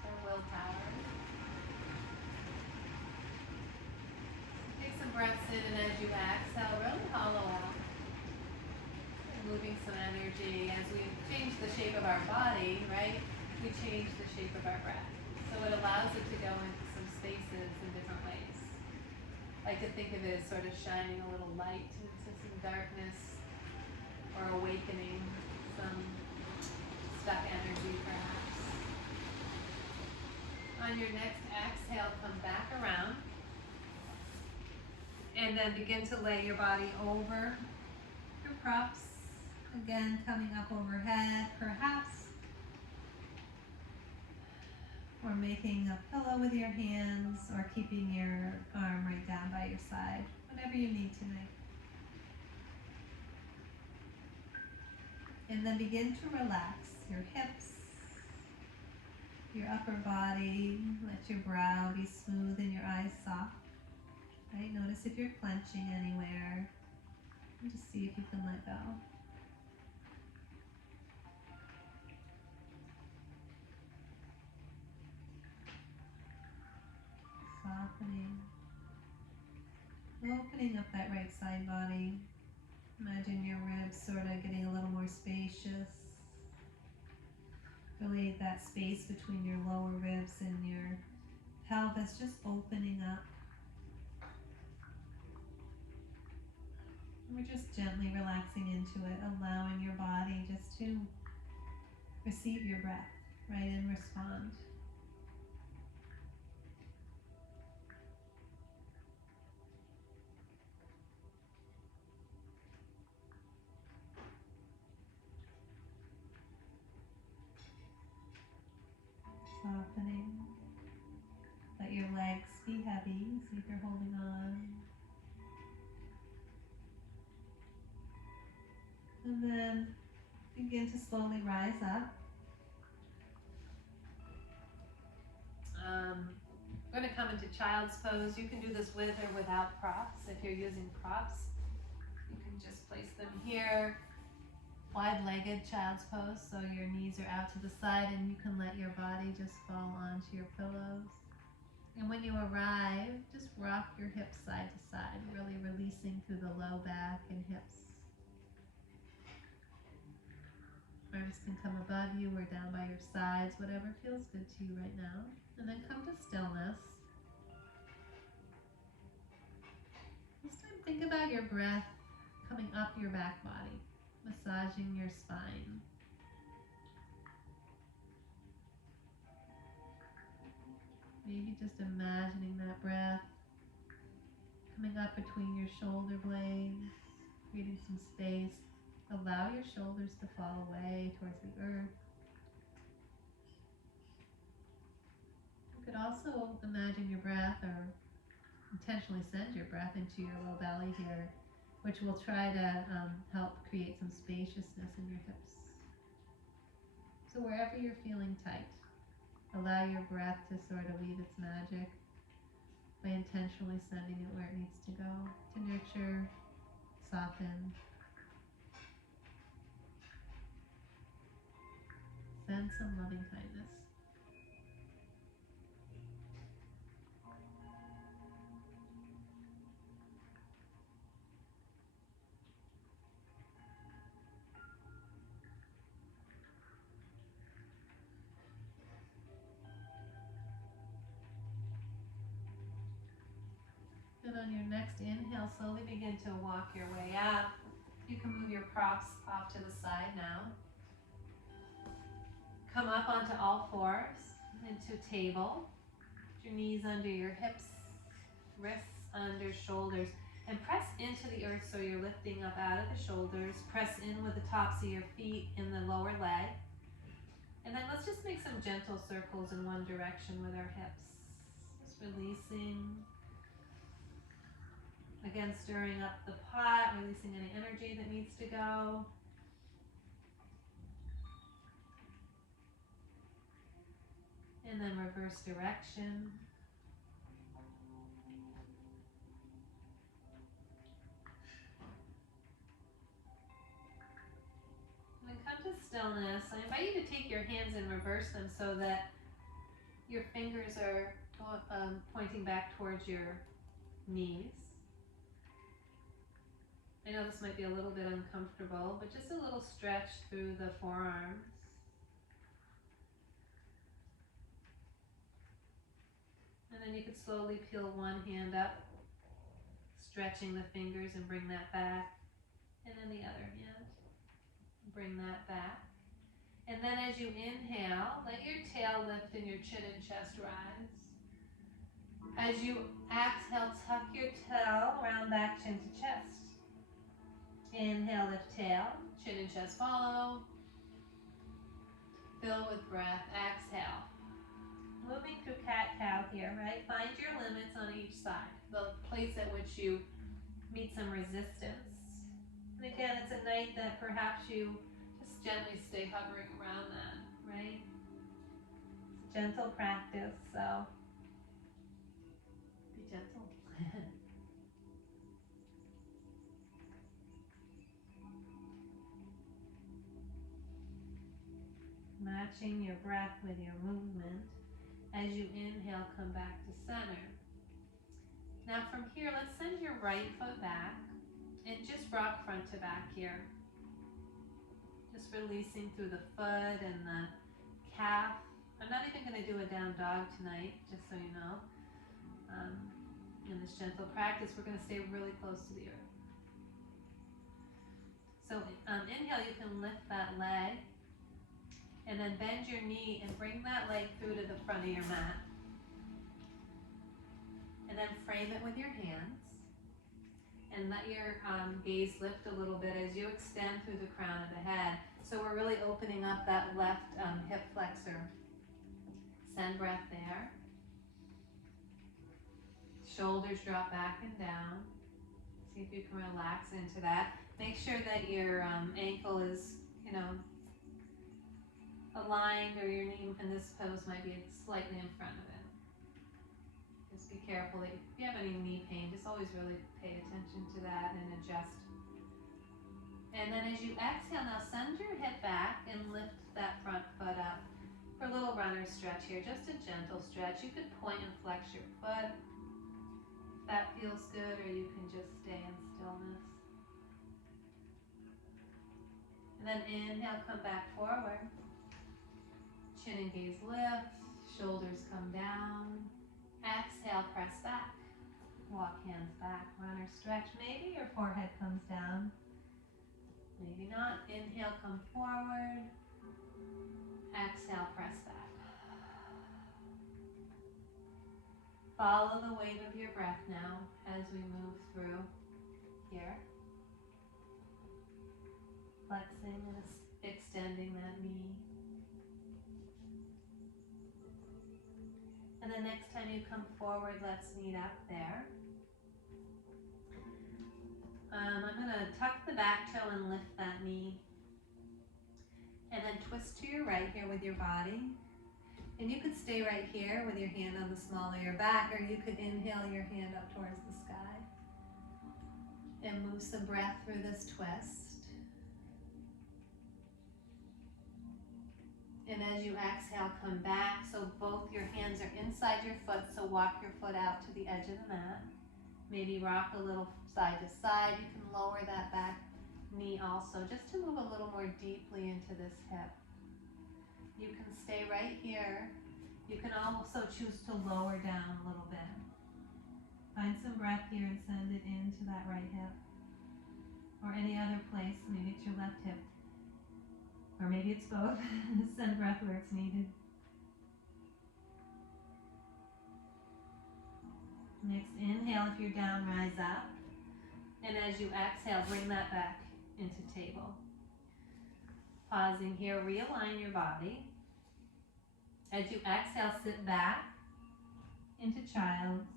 our willpower. Take some breaths in, and as you exhale, really hollow out. Moving some energy as we change the shape of our body, right? We change the shape of our breath. So it allows it to go into some spaces in different ways. I like to think of it as sort of shining a little light into some darkness or awakening some stuck energy perhaps. On your next exhale, come back around and then begin to lay your body over your props. Again, coming up overhead, perhaps, or making a pillow with your hands, or keeping your arm right down by your side, whatever you need tonight. And then begin to relax your hips, your upper body. Let your brow be smooth and your eyes soft. Right? Notice if you're clenching anywhere, and just see if you can let go. Softening, opening up that right side body. Imagine your ribs sort of getting a little more spacious. Really that space between your lower ribs and your pelvis just opening up. We're just gently relaxing into it, allowing your body just to receive your breath, right, and respond. Softening. Let your legs be heavy, see if you're holding on. And then begin to slowly rise up. We're going to come into child's pose. You can do this with or without props. If you're using props, you can just place them here. Wide-legged child's pose, so your knees are out to the side and you can let your body just fall onto your pillows. And when you arrive, just rock your hips side to side, really releasing through the low back and hips. Arms can come above you or down by your sides, whatever feels good to you right now. And then come to stillness. This time think about your breath coming up your back body, massaging your spine. Maybe just imagining that breath coming up between your shoulder blades, creating some space. Allow your shoulders to fall away towards the earth. You could also imagine your breath, or intentionally send your breath into your low belly here, which will try to help create some spaciousness in your hips. So wherever you're feeling tight, allow your breath to sort of weave its magic by intentionally sending it where it needs to go, to nurture, soften, send some loving kindness. And on your next inhale, slowly begin to walk your way up. You can move your props off to the side now. Come up onto all fours into table. Put your knees under your hips, wrists under shoulders, and press into the earth so you're lifting up out of the shoulders. Press in with the tops of your feet in the lower leg. And then let's just make some gentle circles in one direction with our hips. Just releasing. Again, stirring up the pot, releasing any energy that needs to go. And then reverse direction. And then come to stillness. I invite you to take your hands and reverse them so that your fingers are pointing back towards your knees. I know this might be a little bit uncomfortable, but just a little stretch through the forearms. And then you could slowly peel one hand up, stretching the fingers and bring that back. And then the other hand, bring that back. And then as you inhale, let your tail lift and your chin and chest rise. As you exhale, tuck your tail around back, chin to chest. Inhale, lift tail, chin and chest follow. Fill with breath, exhale. Moving through cat-cow here, right? Find your limits on each side, the place at which you meet some resistance. And again, it's a night that perhaps you just gently stay hovering around that, right? It's a gentle practice, so be gentle. Matching your breath with your movement. As you inhale, come back to center. Now from here, let's send your right foot back and just rock front to back here. Just releasing through the foot and the calf. I'm not even going to do a down dog tonight, just so you know. In this gentle practice, we're going to stay really close to the earth. So inhale, you can lift that leg. And then bend your knee and bring that leg through to the front of your mat. And then frame it with your hands. And let your gaze lift a little bit as you extend through the crown of the head. So we're really opening up that left hip flexor. Send breath there. Shoulders drop back and down. See if you can relax into that. Make sure that your ankle is, aligned, or your knee in this pose might be slightly in front of it. Just be careful that if you have any knee pain, just always really pay attention to that and adjust. And then as you exhale, now send your hip back and lift that front foot up for a little runner stretch here, just a gentle stretch. You could point and flex your foot if that feels good, or you can just stay in stillness. And then inhale, come back forward. Chin and gaze lift, shoulders come down. Exhale, press back. Walk hands back, runner stretch. Maybe your forehead comes down. Maybe not. Inhale, come forward. Exhale, press back. Follow the wave of your breath now as we move through here. Flexing and extending that knee. And then next time you come forward, let's meet up there. I'm going to tuck the back toe and lift that knee. And then twist to your right here with your body. And you could stay right here with your hand on the small of your back, or you could inhale your hand up towards the sky. And move some breath through this twist. And as you exhale, come back. So both your hands are inside your foot, so walk your foot out to the edge of the mat. Maybe rock a little side to side. You can lower that back knee also, just to move a little more deeply into this hip. You can stay right here. You can also choose to lower down a little bit. Find some breath here and send it into that right hip. Or any other place, maybe it's your left hip. Or maybe it's both. Send breath where it's needed. Next, inhale if you're down, rise up. And as you exhale, bring that back into table. Pausing here, realign your body. As you exhale, sit back into child's.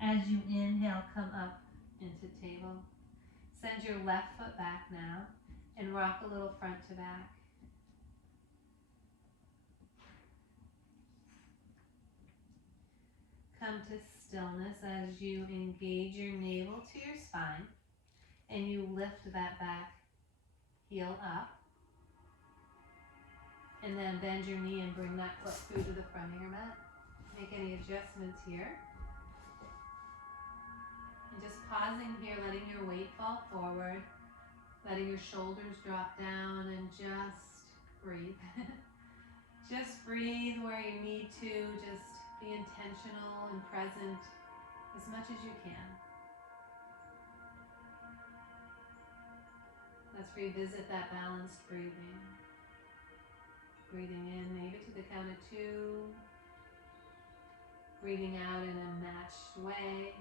As you inhale, come up into table. Send your left foot back now. And rock a little front to back. come to stillness as you engage your navel to your spine and you lift that back heel up. And then bend your knee and bring that foot through to the front of your mat. Make any adjustments here. And just pausing here, letting your weight fall forward, letting your shoulders drop down, and just breathe. Just breathe where you need to. Just be intentional and present as much as you can. Let's revisit that balanced breathing. Breathing in maybe to the count of 2. Breathing out in a matched way.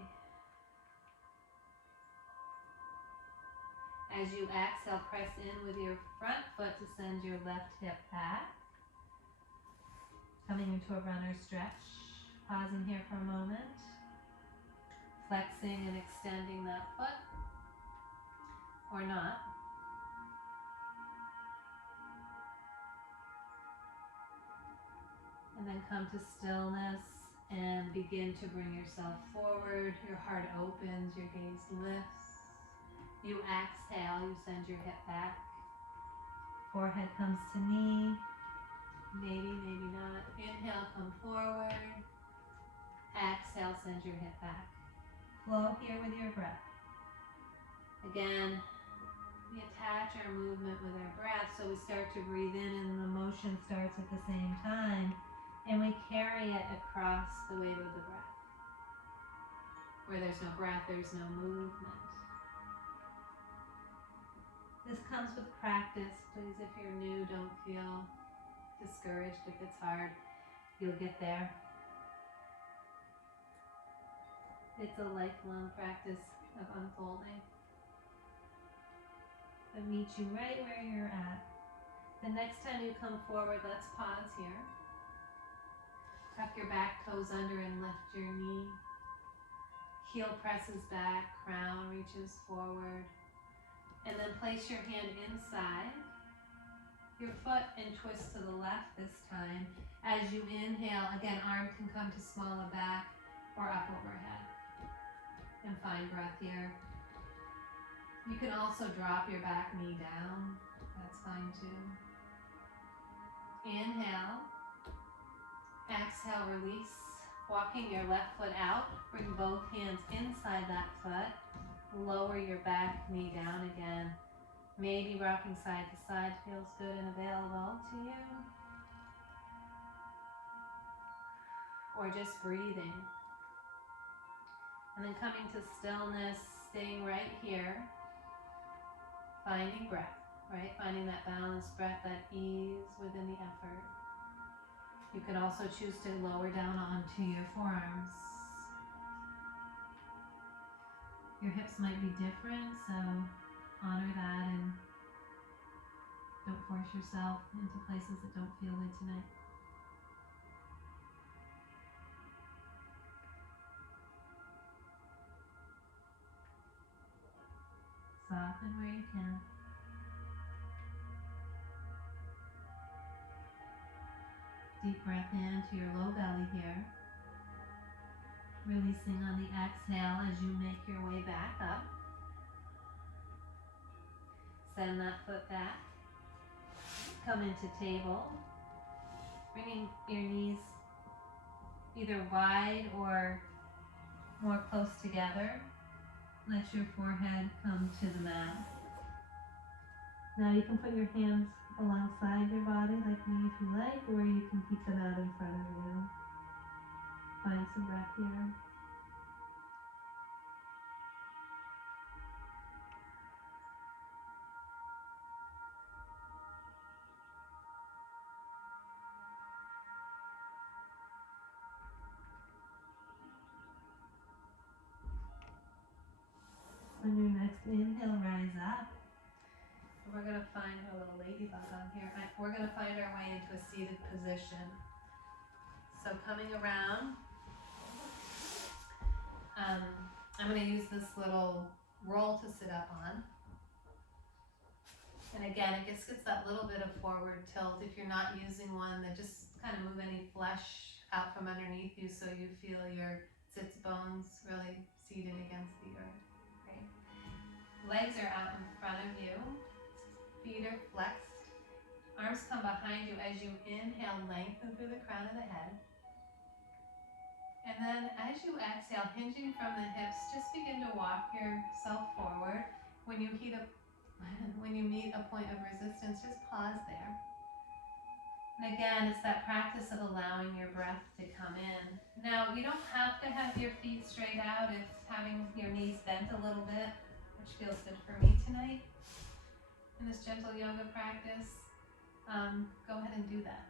As you exhale, press in with your front foot to send your left hip back. Coming into a runner stretch. Pausing here for a moment. Flexing and extending that foot. Or not. And then come to stillness and begin to bring yourself forward. Your heart opens, your gaze lifts. You exhale, you send your hip back. Forehead comes to knee. Maybe, maybe not. Inhale, come forward. Exhale, send your hip back. Flow here with your breath. Again, we attach our movement with our breath, so we start to breathe in and the motion starts at the same time. And we carry it across the weight of the breath. Where there's no breath, there's no movement. This comes with practice. Please, if you're new, don't feel discouraged if it's hard. You'll get there. It's a lifelong practice of unfolding. But meet you right where you're at. The next time you come forward, let's pause here. Tuck your back toes under and lift your knee. Heel presses back, crown reaches forward. And then place your hand inside your foot and twist to the left this time. As you inhale, again, arm can come to smaller back or up overhead. And find breath here. You can also drop your back knee down. That's fine too. Inhale. Exhale, release. Walking your left foot out. Bring both hands inside that foot. Lower your back knee down again. Maybe rocking side to side feels good and available to you. Or just breathing. And then coming to stillness, staying right here. Finding breath, right? Finding that balanced breath, that ease within the effort. You can also choose to lower down onto your forearms. Your hips might be different, so honor that and don't force yourself into places that don't feel good tonight. Soften where you can. Deep breath into your low belly here. Releasing on the exhale as you make your way back up. Send that foot back. Come into table. Bringing your knees either wide or more close together. Let your forehead come to the mat. Now you can put your hands alongside your body like me if you like, or you can keep them out in front of you. Find some breath here. On your next inhale, rise up. We're going to find a little ladybug on here. We're going to find our way into a seated position. So coming around, I'm going to use this little roll to sit up on. And again, it just gets that little bit of forward tilt. If you're not using one, then just kind of move any flesh out from underneath you so you feel your sits bones really seated against the earth. Great. Legs are out in front of you. Feet are flexed. Arms come behind you as you inhale, lengthen through the crown of the head. And then as you exhale, hinging from the hips, just begin to walk yourself forward. When you meet a point of resistance, just pause there. And again, it's that practice of allowing your breath to come in. Now, you don't have to have your feet straight out. It's having your knees bent a little bit, which feels good for me tonight in this gentle yoga practice. Go ahead and do that.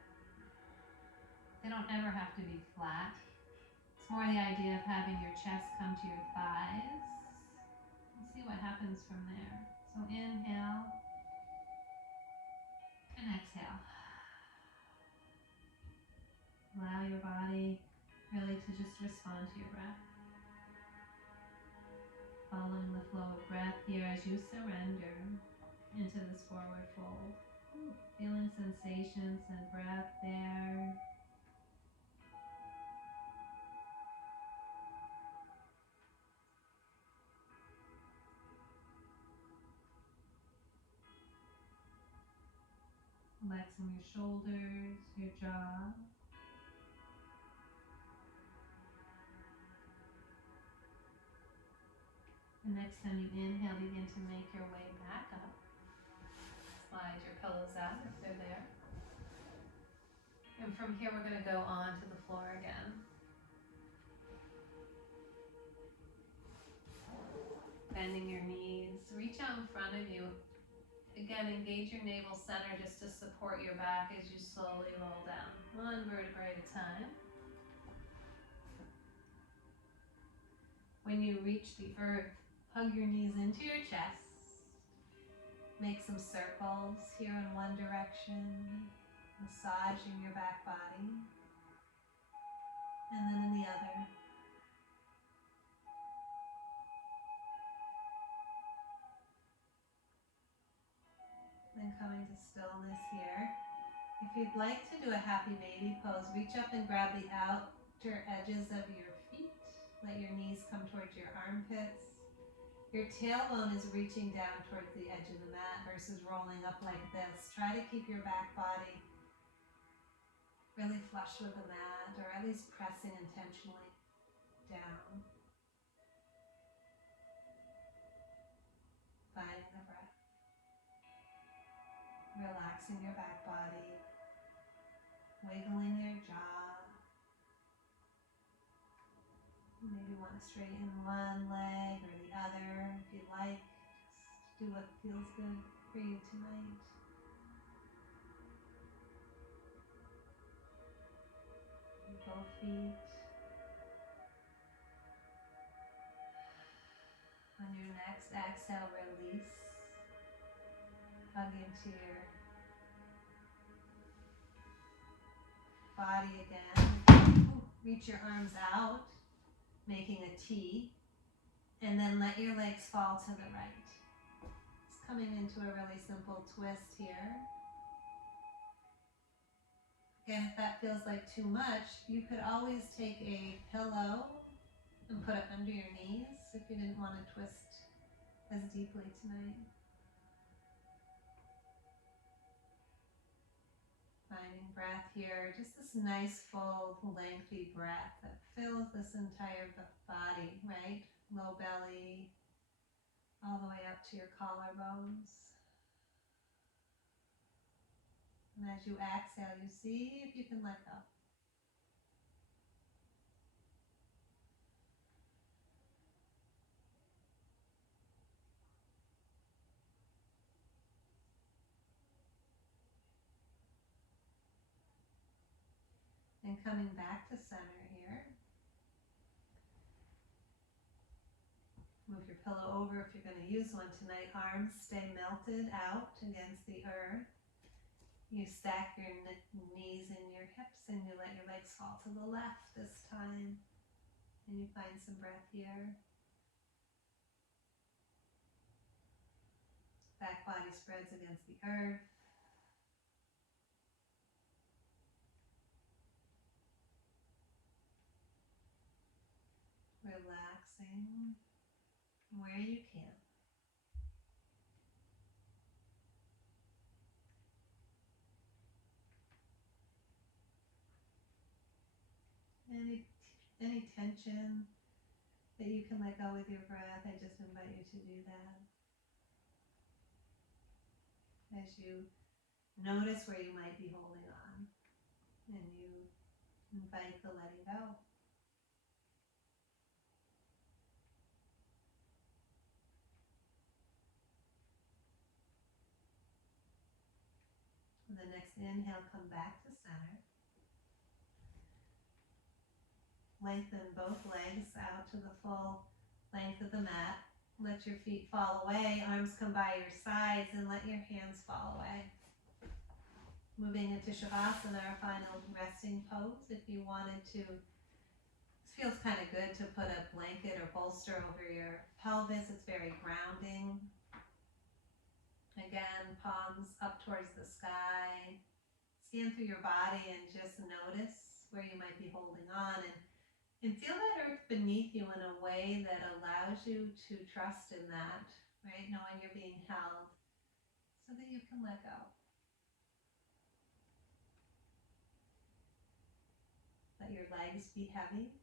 They don't ever have to be flat. It's more the idea of having your chest come to your thighs. And see what happens from there. So inhale and exhale. Allow your body really to just respond to your breath. Following the flow of breath here as you surrender into this forward fold. Feeling sensations and breath there. Relaxing your shoulders, your jaw. The next time you inhale, begin to make your way back up. Slide your pillows out if they're there. And from here, we're going to go on to the floor again. Bending your knees, reach out in front of you. Again, engage your navel center just to support your back as you slowly roll down, one vertebrae at a time. When you reach the earth, hug your knees into your chest. Make some circles here in one direction, massaging your back body, and then in the other. Then coming to stillness here. If you'd like to do a happy baby pose, reach up and grab the outer edges of your feet. Let your knees come towards your armpits. Your tailbone is reaching down towards the edge of the mat versus rolling up like this. Try to keep your back body really flush with the mat, or at least pressing intentionally down. Finding the breath. Relaxing your back body. Wiggling your jaw. Maybe want to straighten one leg or the other if you like. Just do what feels good for you tonight. Both feet. On your next exhale, release. Hug into your body again. Reach your arms out, making a T, and then let your legs fall to the right. It's coming into a really simple twist here. Again, if that feels like too much, you could always take a pillow and put it under your knees if you didn't want to twist as deeply tonight. Finding breath here, just this nice, full, lengthy breath that fills this entire body, right? Low belly, all the way up to your collarbones. And as you exhale, you see if you can let go. And coming back to center here. Move your pillow over if you're going to use one tonight. Arms stay melted out against the earth. You stack your knees in your hips and you let your legs fall to the left this time. And you find some breath here. Back body spreads against the earth. relaxing where you can. Any tension that you can let go with your breath, I just invite you to do that. As you notice where you might be holding on, and you invite the letting go. And the next inhale, come back to center. Lengthen both legs out to the full length of the mat. Let your feet fall away, arms come by your sides, and let your hands fall away. Moving into Shavasana, our final resting pose. If you wanted to, this feels kind of good to put a blanket or bolster over your pelvis. It's very grounding. Again, palms up towards the sky. Scan through your body and just notice where you might be holding on, and feel that earth beneath you in a way that allows you to trust in that, right? Knowing you're being held so that you can let go. Let your legs be heavy.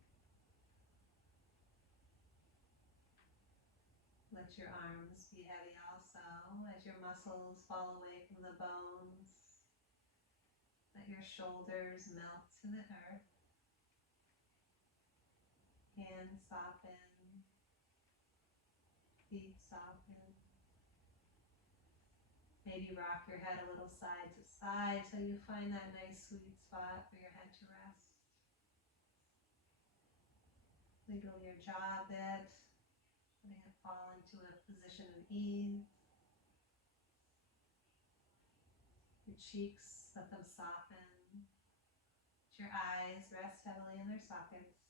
Let your arms be heavy also as your muscles fall away from the bones. Let your shoulders melt to the earth. Hands soften. Feet soften. Maybe rock your head a little side to side till you find that nice sweet spot for your head to rest. Wiggle your jaw a bit, letting it fall into a position of ease. Your cheeks, let them soften. Let your eyes rest heavily in their sockets,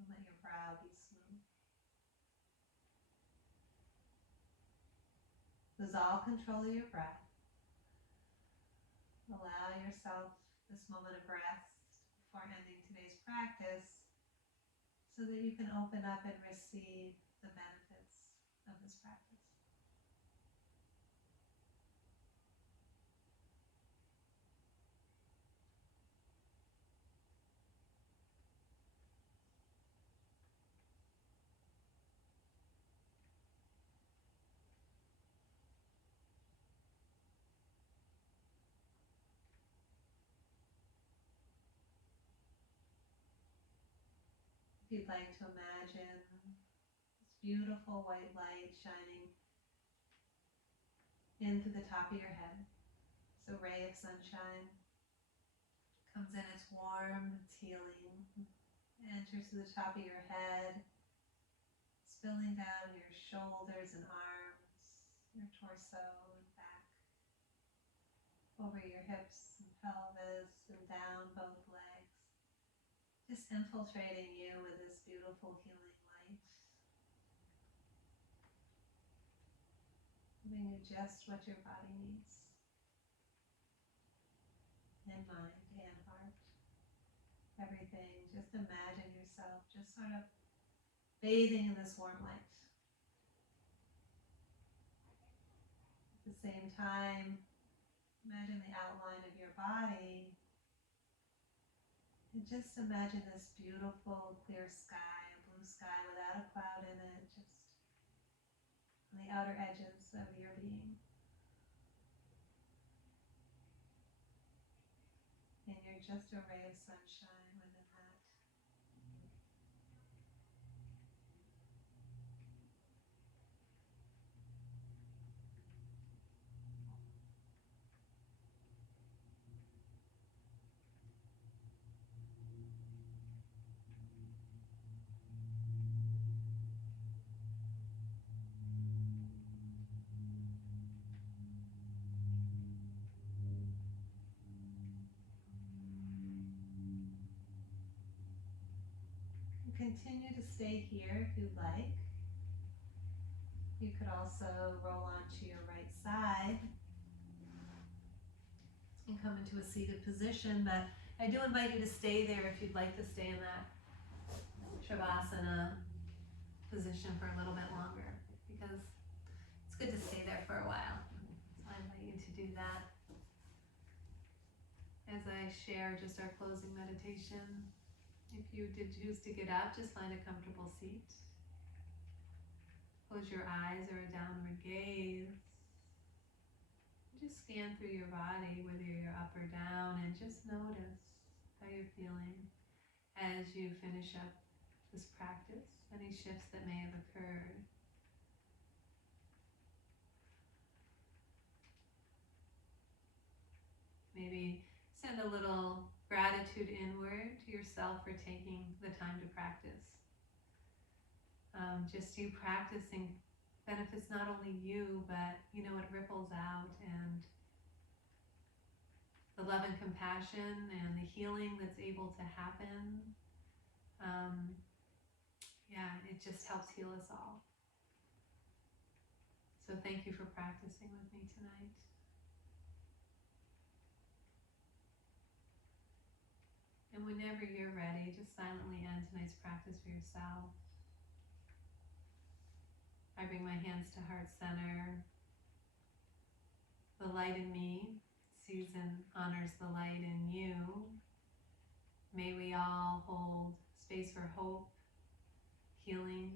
and let your brow be smooth. Lose all control of your breath. Allow yourself this moment of rest before ending today's practice so that you can open up and receive the benefits of this practice. If you'd like to imagine this beautiful white light shining in through the top of your head. It's a ray of sunshine. Comes in, it's warm, it's healing. Enters through the top of your head, spilling down your shoulders and arms, your torso and back, over your hips and pelvis and down both legs. Just infiltrating you with this beautiful healing light. Giving you just what your body needs. And mind and heart. Everything. Just imagine yourself just sort of bathing in this warm light. At the same time, imagine the outline of your body. And just imagine this beautiful clear sky, a blue sky without a cloud in it, just on the outer edges of your being. And you're just a ray of sunshine within that. Continue to stay here if you'd like. You could also roll onto your right side and come into a seated position, but I do invite you to stay there if you'd like to stay in that Shavasana position for a little bit longer because it's good to stay there for a while. So I invite you to do that. As I share just our closing meditation, if you did choose to get up, just find a comfortable seat. Close your eyes or a downward gaze. Just scan through your body, whether you're up or down, and just notice how you're feeling as you finish up this practice, any shifts that may have occurred. Maybe send a little gratitude inward to yourself for taking the time to practice. Just you practicing benefits not only you, but it ripples out, and the love and compassion and the healing that's able to happen, it just helps heal us all. So thank you for practicing with me tonight. And whenever you're ready, just silently end tonight's practice for yourself. I bring my hands to heart center. The light in me sees and honors the light in you. May we all hold space for hope, healing,